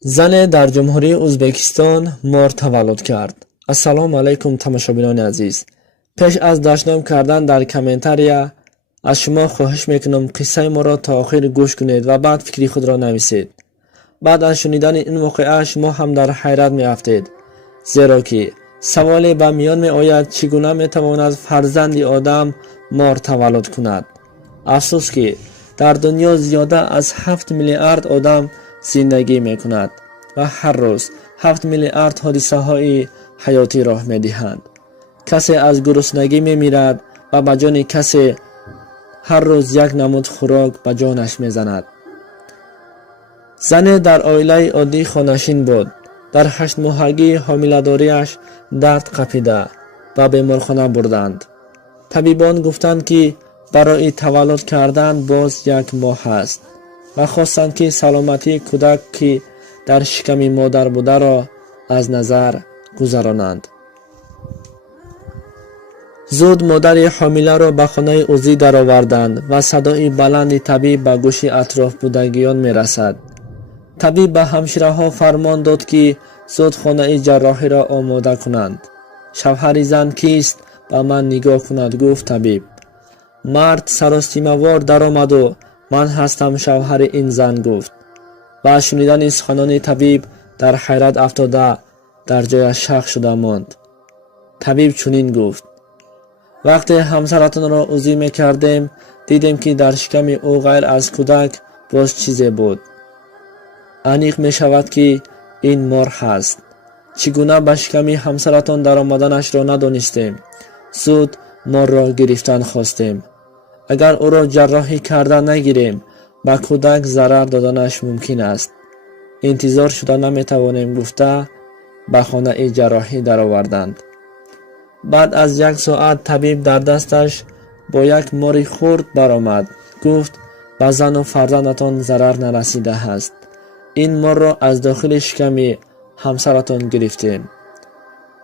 زن در جمهوری ازبکستان مار تولد کرد. السلام علیکم تماشابینان عزیز. پیش از داشتنام کردن در کامنتاریا از شما خواهش میکنم قصه ما را تا آخر گوش کنید و بعد فکری خود را نویسید. بعد از شنیدن این واقعه شما هم در حیرت می افتید، زیرا که سوالی به میان می آید چگونه می تواند فرزندی آدم مار تولد کند. افسوس که در دنیا زیاده از 7 میلیارد آدم زندگی می کند و هر روز 7 میلیارد حادثه های حیاتی راه می دهند. کسی از گرسنگی می میرد و به جان کسی هر روز یک نمود خوراک به جانش می زند. زن در عائله عادی خانشین بود. در 8 ماهگی حامله‌داریش درد قپیده و بیمارخانه بردند. طبیبان گفتند که برای تولد کردن باز 1 ماه است و خواستند که سلامتی کودک که در شکم مادر بوده را از نظر گذرانند. زود مادر حامله را به خانه عضوی درآوردند و صدای بلند طبیب به گوش اطراف بودگیان می رسد. طبیب به همشیره‌ها فرمان داد که زود خانه جراحی را آماده کنند. شوهر زن کیست؟ به من نگاه کند، گفت طبیب. مرد سراسیمه‌وار در آمد و من هستم شوهر این زن، گفت. و از شنیدن سخنان طبیب در حیرت افتاده در جایش شق شده ماند. طبیب چنین گفت: وقتی همسرتان را عضوی می‌کردیم دیدیم که در شکم او غیر از کودک باز چیزی بود. انیق می شود که این مار هست. چگونه به شکم همسرتان در آمدنش را ندانستیم. زود مار را گرفتن خواستیم. اگر او را جراحی کردن نگیریم به کودک ضرر دادنش ممکن است. انتظار شده نمی توانیم، گفته به خانه جراحی در آوردند. بعد از 1 ساعت طبیب در دستش با 1 مار خرد برآمد. گفت به زن و فرزندتان ضرر نرسیده است. این مار را از داخل شکم همسرتان گرفتیم.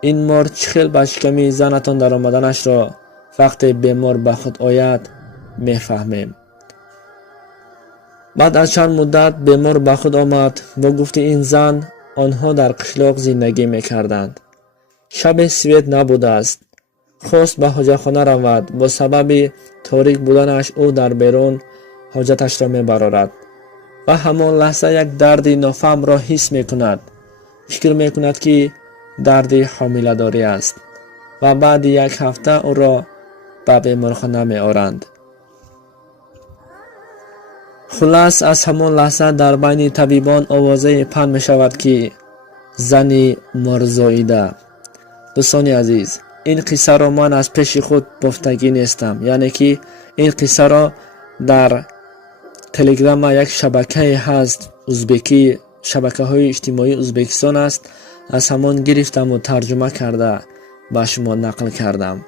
این مار چخیل به شکم زنتان در آمدنش را وقتی بیمار به خود آید میفهمیم. بعد از چند مدت بیمار به خود آمد و گفت این زن آنها در قشلاق زندگی میکردند. شب سوید نبوده است. خواست به حاجتخانه رود. با سبب تاریک بودنش او در بیرون حاجتش را میبرارد و همان لحظه 1 درد نافهم را حس می کند. فکر می کند که درد حامله داری است و بعد 1 هفته او را به بیمارخانه می آورند. خلاص از همان لحظه در بین طبیبان آوازه پخش می شود که زنی مار زاییده. دوستان عزیز، این قصه را من از پیش خود بافتگی نیستم، یعنی که این قصه را در تلگرام یک شبکه هست ازبکی، شبکه های اجتماعی ازبکستان است، از همان گرفتم و ترجمه کرده به شما نقل کردم.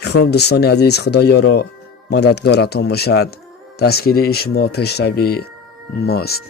خب دوستان عزیز، خدایا را مددگارتان باشد. دستگیری شما پیشروی ماست.